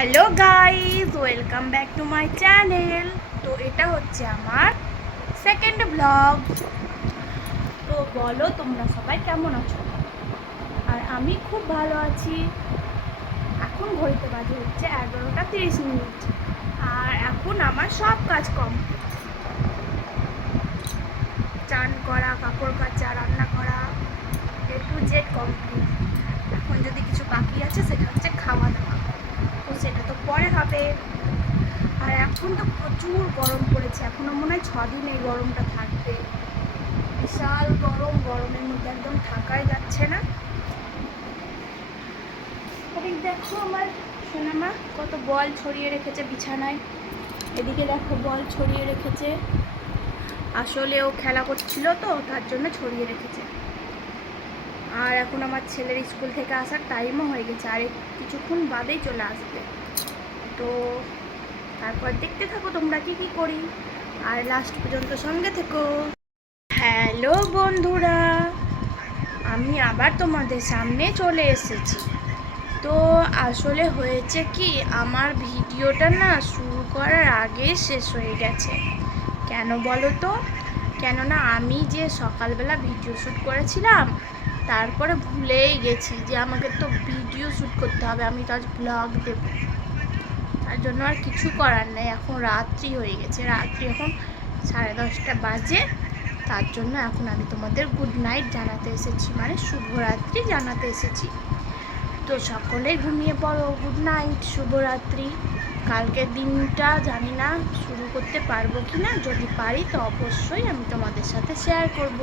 Hello guys, welcome back to my channel. তো এটা হচ্ছে আমার সেকেন্ড ব্লগ। তো বলো তোমরা সবাই কেমন আছো? আর আমি খুব ভালো আছি। এখন ঘড়িতে বাজে হচ্ছে 11টা 30 মিনিট। আর এখন আমার সব কাজ কমপ্লিট। চান করা, কাপড় কাচা, রান্না করা, A to Z কমপ্লিট। এখন যদি কিছু বাকি আছে সেটা হচ্ছে খাওয়া দাওয়া। তো সেটা তো পরে হবে। আর এখন তো প্রচুর গরম পড়েছে, এখনো মনে হয় 6 দিন এই গরমটা থাকবে। বিশাল গরম, গরমের মধ্যে একদম থাকাই যাচ্ছে না। এদিকে দেখো আমার সোনামা কত বল ছড়িয়ে রেখেছে বিছানায়। এদিকে দেখো বল ছড়িয়ে রেখেছে, আসলে ও খেলা করছিল তো তার জন্য ছড়িয়ে রেখেছে। আর এখন আমার ছেলের স্কুল থেকে আসার টাইমও হয়ে গেছে, আর কিছুক্ষণ বাদেই চলে আসবে। তো তারপর দেখতে থাকো তোমরা কি কি করি, আর লাস্ট পর্যন্ত সঙ্গে থেকো। হ্যালো বন্ধুরা, আমি আবার তোমাদের সামনে চলে এসেছি। তো আসলে হয়েছে কি, আমার ভিডিওটা না শুরু করার আগে শেষ হয়ে গেছে। কেন বলো তো? কেননা আমি যে সকালবেলা ভিডিও শ্যুট করেছিলাম, তারপরে ভুলেই গেছি যে আমাকে তো ভিডিও শ্যুট করতে হবে, আমি তো আজ ব্লগ দেব। তার জন্য আর কিছু করার নেই। এখন রাত্রি হয়ে গেছে, রাত্রি এখন 10:30 বাজে। তার জন্য এখন আমি তোমাদের গুড নাইট জানাতে এসেছি, মানে শুভরাত্রি জানাতে এসেছি। তো সকলেই ঘুমিয়ে পড়ো, গুড নাইট, শুভরাত্রি। কালকের দিনটা জানি না শুরু করতে পারবো কি না, যদি পারি তো অবশ্যই আমি তোমাদের সাথে শেয়ার করব।